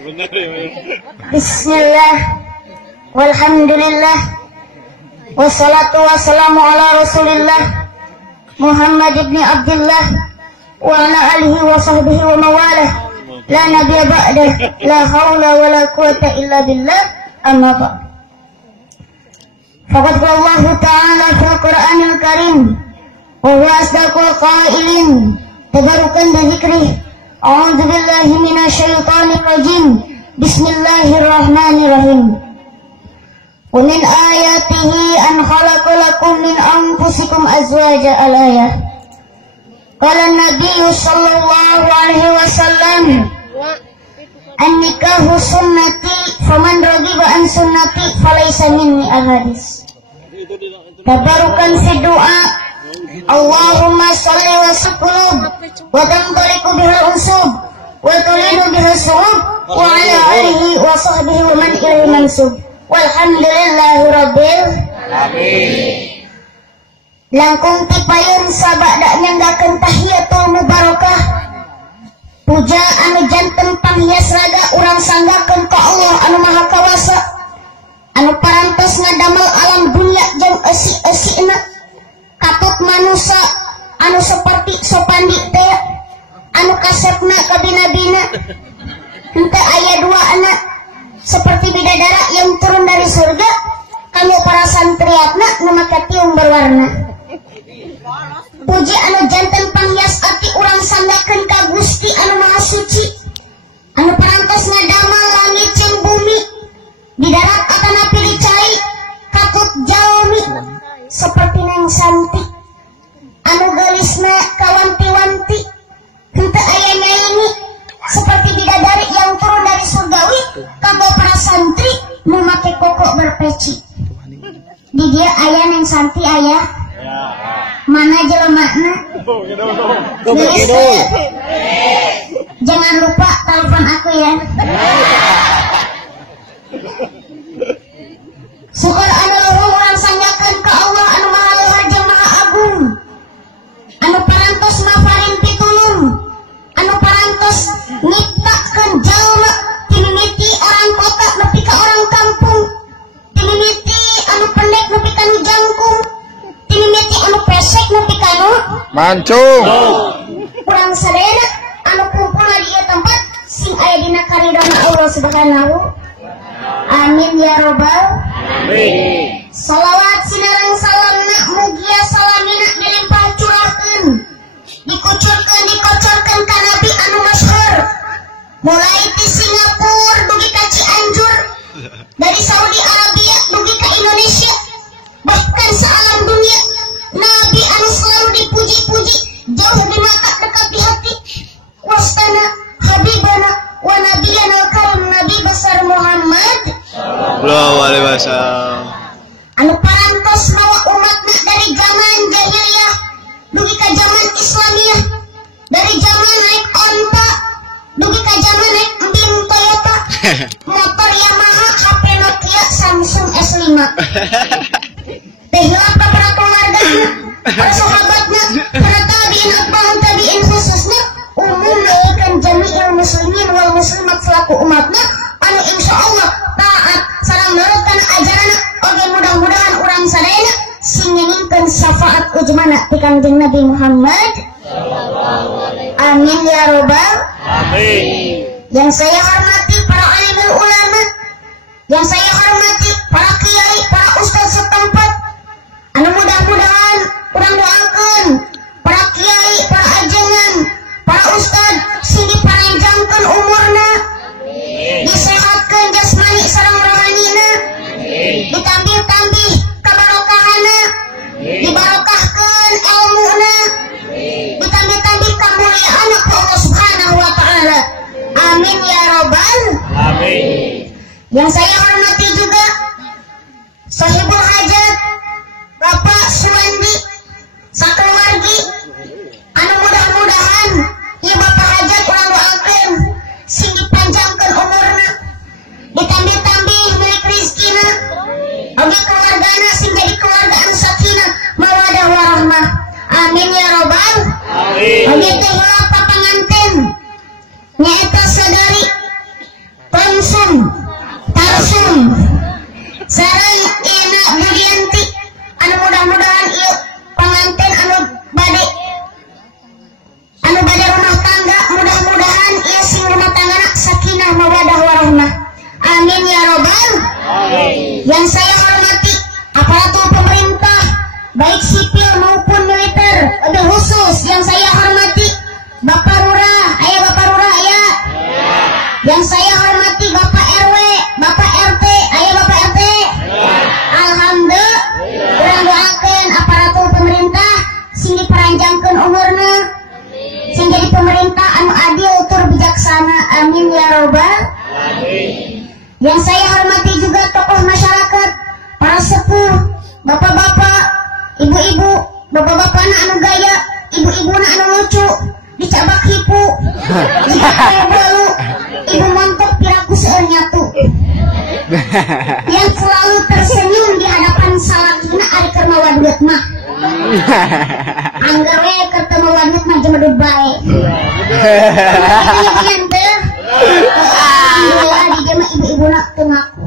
Bismillah, walhamdulillah, wassalatu wassalamu ala rasulillah Muhammad ibn Abdullah wa ala alihi wa sahbihi wa mawalah, la nabiyya ba'dah, la hawla wa la quwata illa billah, amma ba'd. Faqad qala Allah ta'ala fil Qur'anil Karim wa huwa asdaqul qailin tabarukan bi dzikrih. A'udzu billahi minasyaitonir rajim. Bismillahirrahmanirrahim. Wa min ayatihi an khalaqa lakum min anfusikum azwaja al-ayah. Qala an-nabiy sallallahu alaihi wasallam, an-nikahu sunnati faman raghiba an sunnati falaysa minni al-hadis. Tabarukan fi du'a, Allahumma shalli wa sallim wa tanqaliqu bihal unsub wa tulidu bihal su'ub wa ala alihi wa sahbihi wa man ilaihi mansub. Walhamdulillahi rabbil alamin. Langkung tipayun sabada nyanggakeun tahiyatul mubarakah. Puja anu janten panghias raga urang sanggakeun ka Allah anu maha kawasa, anu parantos ngadamel alam dunya jeung eusi-eusina. Katut manusia anu seperti sopandi teh anu kasepna ka bina-bina, henteu aya dua anak seperti bidadara yang turun dari surga, kanu para santriatna nu make tiung berwarna. Puji anu janten panghias ati urang sanggakeun ka Gusti anu maha suci, anu parantos ngadamel langit jeung bumi, di darat atanapi di cai, katut jalmi seperti Neng Santi anu gelisna kawanti-wanti, henteu aya nyanyi seperti bidadari yang turun dari surgawi, kanggo para santri nu make koko berpeci. Di dia aya Neng Santi aya mana jelemana? Jangan lupa telepon aku ya. Syukur anu luhur urang sanggakeun ka Allah anu maha luhur jeung maha agung, anu parantos mafarin pitulung, anu parantos nyiptakeun jalma timimiti orang kota nepi ka orang kampung, timimiti anu pendek nepi ka nu jangkung, timimiti anu pesek nepi ka nu mancung. Urang sadayana anu kumpul di ieu tempat sing aya dina karidona Allah Subhanahu. Amin ya robbal alamin. Salawat sinareng salamna mugia salamina dilempah curahkeun, dikucurkeun dikocorkeun ka Nabi anu masyhur, mulai ti Singapura dugi ka Cianjur, dari Saudi Arabia dugi ka Indonesia, bahkan sealam dunia. Nabi anu selalu dipuji-puji, jauh di mata dekat di hati. Wastana habibana wa nabiyana kaum Nabi besar Muhammad Sallallahu alaihi wasallam, anu parantos mawa umatna dari zaman jahiliyah dugi ka zaman Islamiyah, dari zaman naik onta dugi ka zaman naik embing Toyota, motor Yamaha, HP Nokia, Samsung S5. Teh hilap ka para keluargana, para sahabatna, para tabiin atba'un tabiin khususna, umum naikkan jami'il muslimin wal muslimat selaku umatna anu insyaallah taat sareng nurut kana ajaranna, oge mudah-mudahan urang sadayana sing nginingkeun syafaat ujmana ti Kangjeng Nabi Muhammad sallallahu alaihi wasallam. Amin ya robbal alamin. Yang saya hormati para alimul ulama, yang saya hormati para kiai, para ustaz setempat, anu mudah-mudahan urang doakeun para kiai, para ajengan, para ustaz sing dipanjangkeun umurna, disehatkeun jasmani sareng rohanina, ditambih-tambih kabarokahana, dibarokahkeun ilmuna, ditambih-tambih kamuliaan ku Allah Subhanahu wa taala. Amin ya robbal alamin. Yang saya hormati juga sahibul hajat Bapak Suwandi sakeluargi, anu mudah-mudahan ieu Bapak hajat urang doakeun sing dipanjangkeun umurna, ditambih-tambih milik rezekina, oge keluargana sing jadi keluarga anu sakinah mawaddah warahmah. Amin ya robbal alamin. Oge teh papanganten nyaeta sadari saya hormati Bapak RW, Bapak RT, ayo Bapak RT. Alhamdulillah, urang doakeun aparatur pemerintah sing diperanjangkeun umurna, sing jadi pemerintah anu adil tur bijaksana. Amin ya robbal alamin. Yang saya hormati juga tokoh masyarakat, para sepuh, bapak-bapak, ibu-ibu, bapak-bapak anu gaya, ibu-ibu anu lucu, dicabak hipu, dicabak balu, ibu mantap piraku seueur nyatu. Yang selalu tersenyum di hadapan salakina ari keur mawadut mah. Angger we keur teu mawadut mah jemedut bae. Ini teh. Alhamdulillah di jema ibu-ibuna teu ngaku.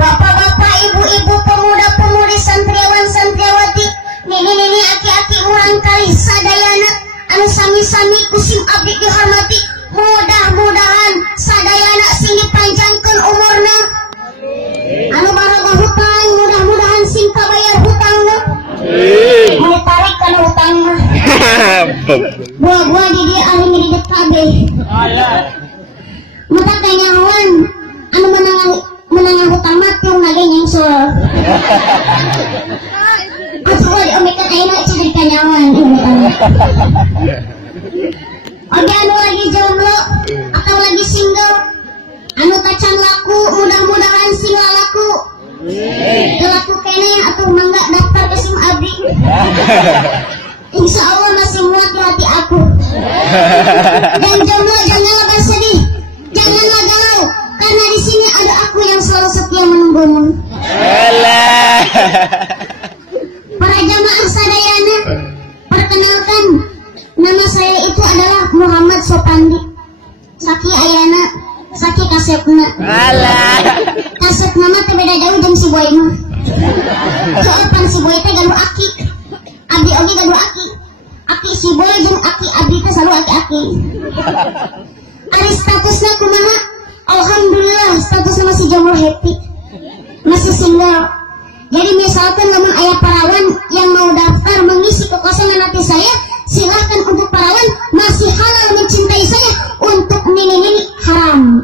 Bapak-bapak, ibu-ibu, pemuda-pemudi, santriawan, santriawati, nini-nini, aki-aki, urang kali sadayana anu sami-sami kusim abdi dihormati, mudah-mudahan sadayana sing dipanjangkeun umurna. Anu baroga hutang mudah-mudahan sing kabayar hutangna. Mau tarik kana hutangna. Gua di dia ahli ngidit kabeh. Mata kanyawan anu menang hutang mati nage nyengsul. Aku di omekan ayeuna jadi kanyawan oge anu lagi jomblo atau lagi single anu tacan laku mudah-mudahan sing laku laku kene atuh mangga daftar ke SIM abdi. Insya Allah masih muat hati aku. Dan jomblo janganlah bersedih, janganlah galau, karena di sini ada aku yang selalu setia menunggumu. Para jamaah sadayana, perkenalkan, nama saya itu adalah Muhammad Sopandi. Saki ayana, saki kasetna. Kaset nama teh beda jauh jeung si boy mah. Soalnya si boy teh gaduh aki, abdi oge gaduh aki. Aki si boy jeung aki abdi teh selalu aki-aki. Ari statusna kumaha? Alhamdulillah statusnya masih jomblo happy, masih single. Jadi misalkan namun ayah parawan yang mau daftar mengisi kekosongan hati saya, silakan untuk parawan masih halal mencintai saya, untuk nini-nini haram.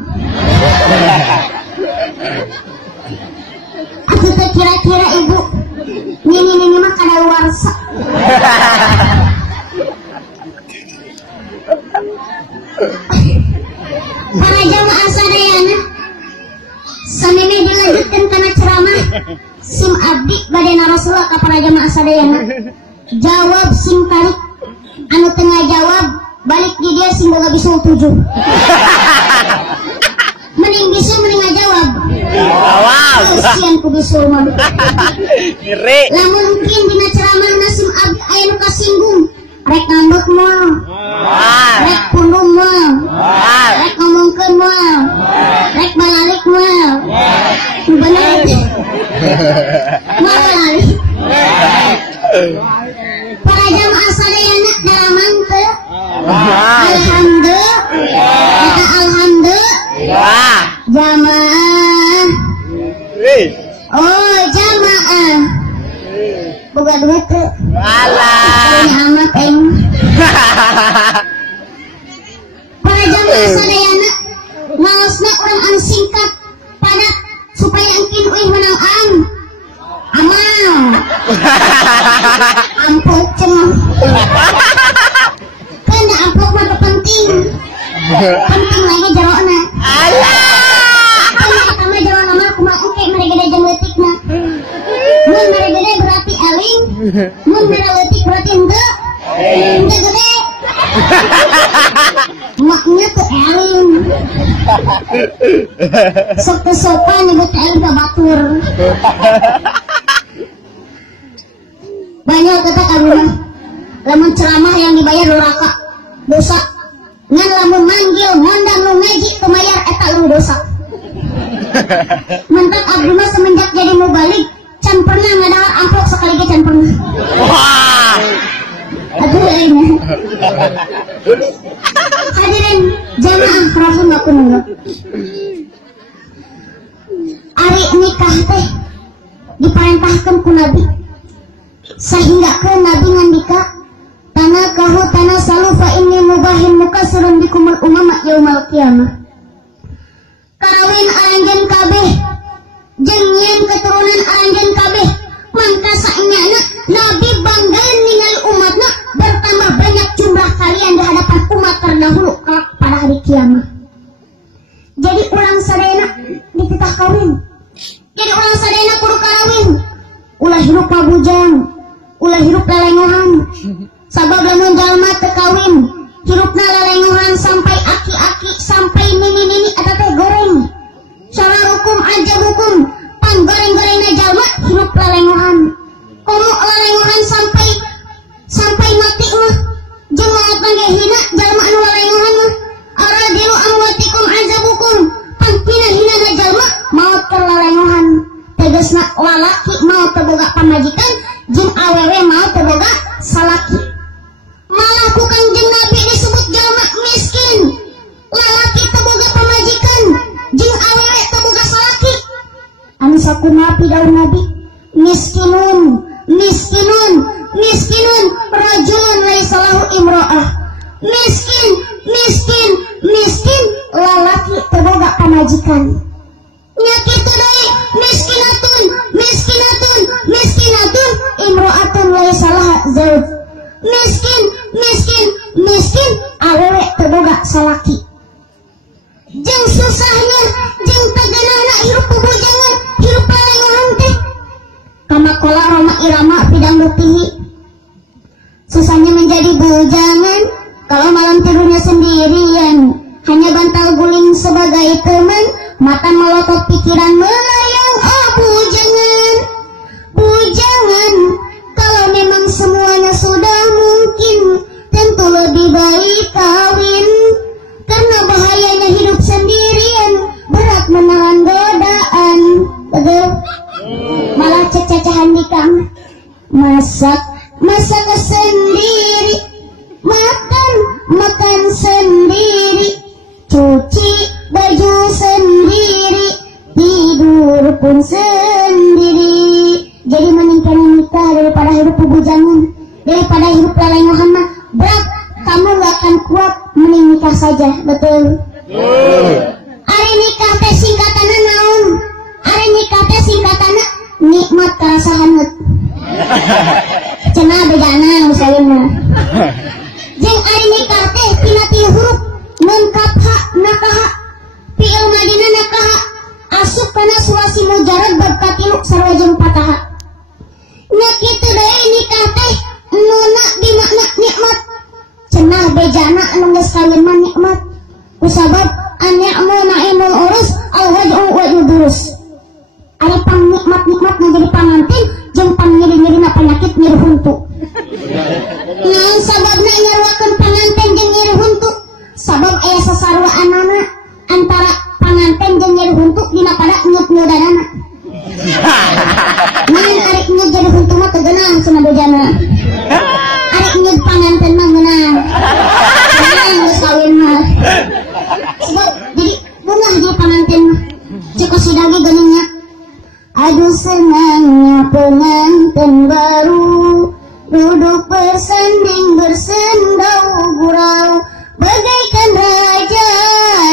Aku tak kira-kira ibu nini-nini mah kadaluarsa. Para jamaah sadayana, samene dilanjutkan karena ceramah SIM abdi badena Rasulullah ka para jamaah sadayana. Jawab SIM tarik, anu tengah jawab balik di dia SIM boga bisul 7. Mending bisul mending ngajawab. Kasian ku bisul mah. Lamun mungkin dina ceramah SIM abdi aya nu kasinggung, rek ngambek mah, rek pundung mah, rek ngomongkeun mah, rek balalik mah. Bener. Balalik. Para jamaah sadayana dalaman teu? Alhamdulillah. Kata alhamdulillah. Jamaah. Oh, jamaah. Boga duit teu? Alah. Amat eng. Para jamaah sadayana, ngaosna urang anu singkat padat supaya engkin euy menang amal. Ampuk cenah. Kan da ampuk mah penting. Penting lagi jerona. Alah. Pertama jerona mah kumaha engke mere gede jeung leutikna. Mun mere gede berarti aling, mun mere leutik berarti henteu. Henteu gede. Maknya tuh aling. Sok teu sopan nyebut aling ka batur. Banyak kata kabuna, lamun ceramah yang dibayar doraka dosa, ngan lamun manggil ngondang nu ngaji kemayar eta lu dosa. Mentak abduna semenjak jadi mubalik can pernah ngadahar amplop sekali ge can pernah. Wah. Aduh ini. Hadirin jamaah rahimakumullah. Ari nikah teh diperintahkan ku Nabi. Sehingga ke Nabi ngandika tanakahu tanasalu fa inni mubahin mukasirun bikumul umama yaumal qiyamah. Kawin aranjeun kabeh jeung nyieun keturunan aranjeun kabeh mangka saenyana Nabi banggaeun ningali umatna bertambah banyak jumlah kalian di hadapan umat terdahulu kelak pada hari kiamat. Jadi ulang sadayana dititah kawin. Jadi ulang sadayana kudu kawin. Ulah hirup pabujang, ulah hirup lelengohan. Sabab lamun jalma teu kawin, hirupna lelengohan sampai aki-aki, sampai nini-nini eta teh goreng. Syararukum ajabukum, pan goreng-gorengna jalma hirup lelengohan. Komo lelengohan sampai mati mah. Jeung maot panggehina jalma anu lelengohan mah. Aradilu amwatikum ajabukum, pan pina-hinana jalma maot keur lelengohan. Tegasna lalaki maot teu boga pamajikan, jeung awewe maot teu boga salaki. Malah ku Kanjeng Nabi disebut jalma miskin. Lalaki teu boga pamajikan, jeung awewe teu boga salaki. Anu sakumaha pidaun Nabi? Miskinun rajulun laisa lahu imra'ah. Miskin lalaki teu boga pamajikan. Nya kitu deui miskinatun imra'atun laisa laha zauj. Miskin awewe teu boga salaki. Jeung susahnya jeung tegeunana hirup pubujangan, hirup lelengohan teh. Kama qala Roma Irama bidang buktihi. Susahnya menjadi bujangan kalau malam tidurnya sendirian, hanya bantal guling sebagai teman, mata melotot pikiran melayang. Oh bujangan, kalau memang semuanya sudah mungkin, tentu lebih baik kawin. Karena bahayanya hidup sendirian, berat menahan godaan. Betul? Malah cececahan di kamar. Masak sendiri, makan sendiri, cuci baju sendiri, tidur pun sendiri. Jadi mending nikah daripada hidup bujangan, daripada hidup lelengohan mah berat. Kamu gak akan kuat, mending nikah saja. Betul? Ari nikah teh singkatanna naon? Ari nikah teh singkatanna nikmat karasa hanut. Cenah bedana misalnya. Jeung ari nikah teh tina 3 huruf, nun kapha nakaha, fi'il madina nakaha, asup kana sulasi mujarad bab katilu sarua jeung fataha. Nya kitu deui nikah teh nuna di makna nikmat. Cenah bejana anu geus kawin mah nikmat. Kusabab an-ni'mu na'imul urus al-waj'u waj'udurus. Ari pang nikmat-nikmat jadi pangantin jeung pang nyeri-nyerina penyakit nyeri huntu. Naon sababna nyaruakeun panganten jeung nyeri huntu? Sabab aya sasaruaanana antara panganten jeung nyeri huntu dina pada nyut-nyudanana. Naon ari nyut jadi huntu mah teu geunah cenah bejana. Ari nyut panganten mah geunah. Geus kawin mah. Sebab jadi bunga di panganten mah. Cukup sidagi geuningnya. Aduh senangnya pengantin baru, duduk bersanding bersendau gurau, bagaikan raja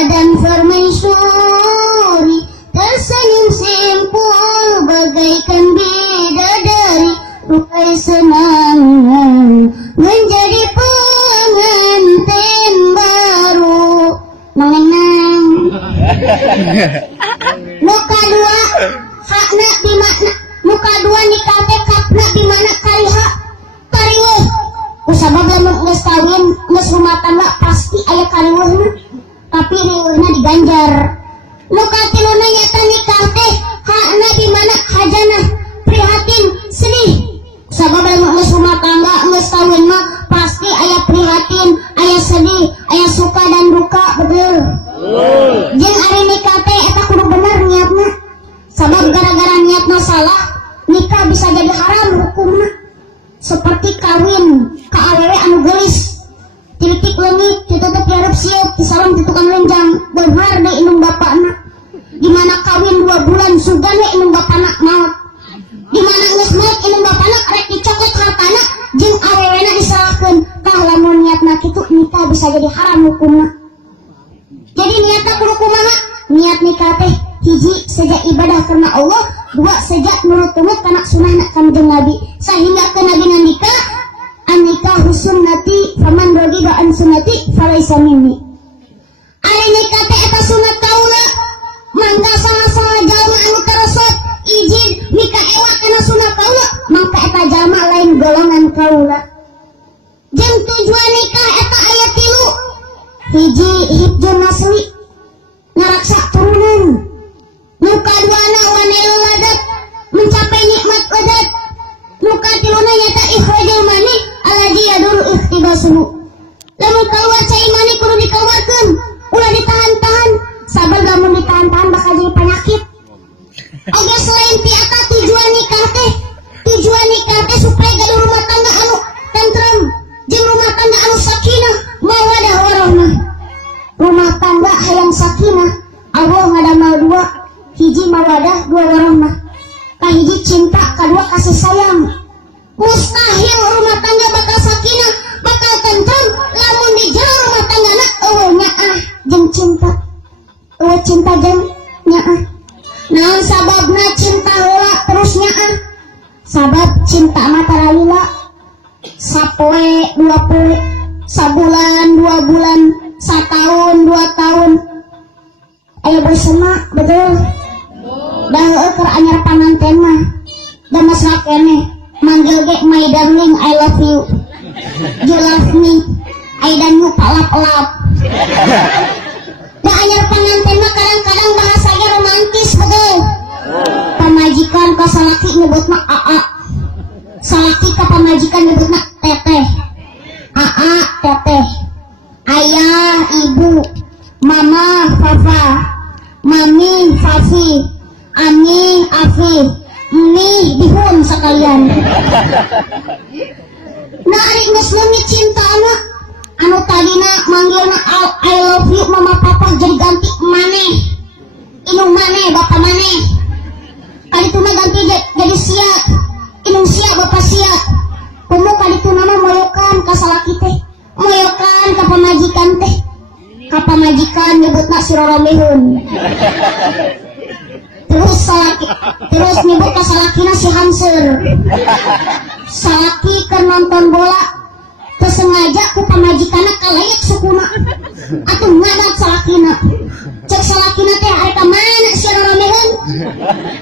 dan permaisuri, tersenyum simpul bagaikan bidadari, rupai senangnya menjadi pengantin baru. Neng. Muka dua. Hakna di makna muka dua nikah teh kapna di mana kariha kariweuh. Kusabab lamun geus kawin geus rumah tangga pasti aya kariweuhna, tapi riweuhna diganjar. Muka tiluna nyata nikah teh hakna di mana hajana prihatin sedih. Sabab lamun geus rumah tangga geus kawin mah pasti aya prihatin, aya sedih, aya suka dan duka. Betul? Jeung ari nikah teh eta kudu bener niatna. Sabab gara-gara niatna salah, nikah bisa jadi haram hukumna. Seperti kawin ka awewe anu geulis, titik leungit ditutup hirup sieup, disalam di tukang renjang, beunghar deui indung bapana. Di mana kawin 2 bulan sugan we indung bapana maot. Di mana geus maot indung bapana rek dicokot hartana jeung awewena disalahkeun. Jadi niatna kudu kumaha? Niat nikah teh hiji sejak ibadah karena Allah, dua sejak nurut-nurut kana sunah Kanjeng Nabi. Sehingga ke Nabi nikah an-nikahu sunnati faman raghiba an sunnati falaysa minni. Ari nikah teh eta sunat kaula, mangga saha-saha jalma anu teresot izin nikah elak kana sunat kaula, maka eta jalma lain golongan kaula. Jeung tujuan nikah eta aya 3. Hiji hibjun nasli, ngaraksa turunan. Nu kaduana wanel ladat, mencapai nikmat ladat. Nu katiluna nyata ikhrajul mani alladzi yadul ihtibasuhu. Lamun kaluar cai mani kudu dikeluarkeun, ulah ditahan-tahan. Sabar lamun ditahan-tahan bakal jadi penyakit. Oge selain ti eta tujuan nikah teh supaya gaduh rumah tangga anu tentrem, jeung rumah tangga anu sakinah, mawadah warahmah. Rumah tangga hayang sakinah, Allah ngadamal 2, hiji mawadah, 2 warahmah. Kahiji cinta, kedua kasih sayang. Mustahil rumah tangga bakal sakinah, bakal tentrem lamun di jalan rumah tanggana eueuh nyaah jeung cinta. Eueuh cinta jeung nyaah. Naon sababna cinta heula terus nyaah? Sabab cinta mah taralila. Sapoe 2 poe, sabulan 2 bulan, satahun 2 tahun. Aya bersama betul. Da heueuh keur anyar panganten mah. Da mesra keneh. Manggil ge my darling I love you. You love me. I dan you palap-lap. Da anyar panganten mah kadang-kadang bahasa ge romantis betul. Pamajikan ka salaki nyebutna AA. Salaki ka pamajikan nyebutna teteh. AA teteh. Ayah ibu. Mama Fafa. Mami Fafi. Ami Afi. Mih dihun sekalian. Nah ari geus leungit cinta anu tadina manggilna I love you mama papa jadi ganti maneh. Inung maneh bapa maneh. Kaditu mah ganti jadi sia. Inung sia bapa sia. Kumu kaditu mah moyokan ka salaki teh. Moyokan ka pamajikan teh. Ka pamajikan nyebutna si Roromehun. Terus nyebut ka salakina si Hamser. Salaki keur nonton bola teu sengaja ku pamajikanna kalayak sukuna. Atuh ngadat salakina. Cek salakina teh ari ka mana si Roromehun?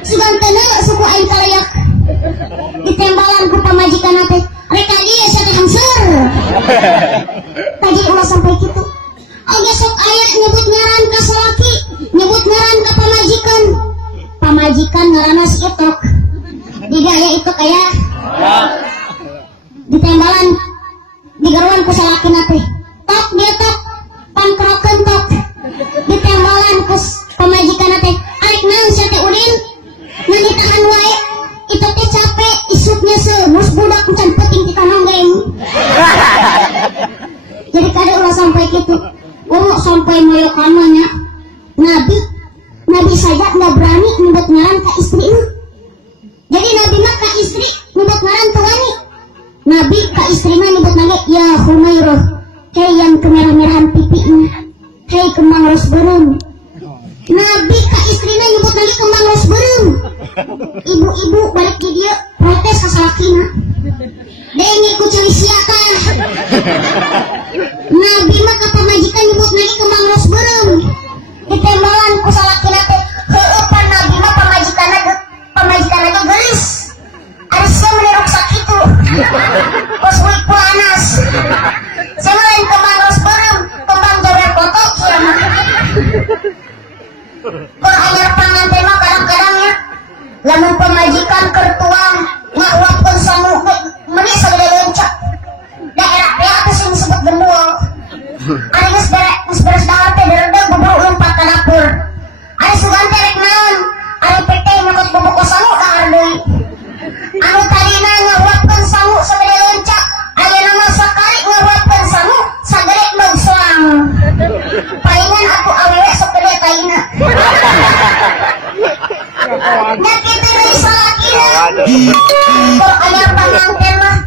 Suganteuna suku aing kalayak. Ditembalan ku pamajikanna teh. Rek dieu si Hamser. Tadi ulah sampai kitu. Oge sok aya nyebut ngaran ka salaki, nyebut ngaran ka pamajikan. Pamajikan ngaranna si Itok. Diga aya Itok aya. Ditembalan digaruan ku salakina teh. Tok dia tok, pangkerokeun tok. Ditembalan ku pamajikanna teh. Arek naon sia teh Udin? Nu ditahan wae. Itok teh capek isupnya seus budak encan peuting kita nonggeng. Jadi kada ulah sampai kitu. Uruk sampai moyokannya. Nabi saja nggak berani nyebut ngaran ke istrinya. Jadi Nabi mah ke istri nyebut ngaran tuani. Nabi ke istrinya nyebut nama ya Humairah. Hei yang kemerah-merahan pipinya. Hei kembang ros berem. Nabi ke istrinya nyebut nama kembang ros berem. Ibu-ibu balik di dia protes ke salakina. Dengi kucing siakan. Nabi mah ke pamajikan nyebut nama kembang ros berem. Ditembalan ku salakina teh. Heueuh pan Nabi mah pamajikanna ge geulis. Arseu meniruk sakitu. Pos ulik panas. Selain kembang ros berem, kembang jawer kotok kieu mah. Keur anyar panganten mah kadang-kadang nya lamun pamajikan keur tuang ngawapkeun sangu meuni sagede leunca. Daerah teh atuh sing disebut gendul. Ari geus beres dahar teh deredeg bubur lompat ka dapur. Ari sugan teh rek naon? Ari peteh nyokot bubuk sangu dahar deui. Anu tadina ngawapkeun sangu sagede leunca, ayeuna mah sakali ngawapkeun sangu sagede deug selang. Palingan aku awewe sok gede kaina. Nya kitu deui salakina. Kok aya panganten mah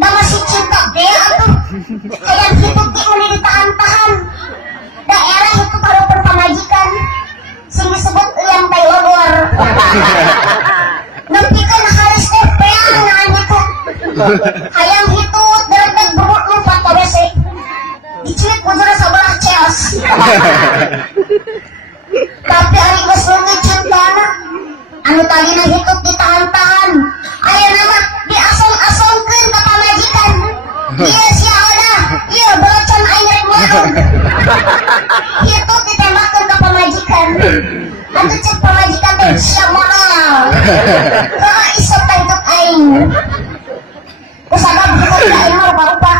da masih cinta deh atuh. Kayak hidup di uli ditahan-tahan. Daerah itu baru Hayang hitut derek berut lompat ka WC. Dicilik bujurna sabelah ceos. Tapi ari geus leungit cintana. Anu tadina hitut ditahan-tahan. Ayeuna mah diasong-asongkeun ka pamajikan. Ieu sia udah, ieu belacan aing rek mlaut. Hitut ditembakkeun ka pamajikan. Atuh cek pamajikan teh sia moal. Heeh isep tangkep aing. Usaha hitut ka aing rupa-rupa.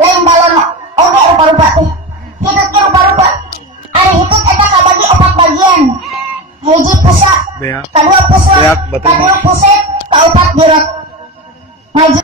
Lain balon oge rupa-rupa teh. Hitut ge rupa-rupa. Ari hitut eta kabagi 4 bagian. Hiji pusa, Beak. kedua pusat, Beak, betul. kedua puset, keempat direk. Ngaji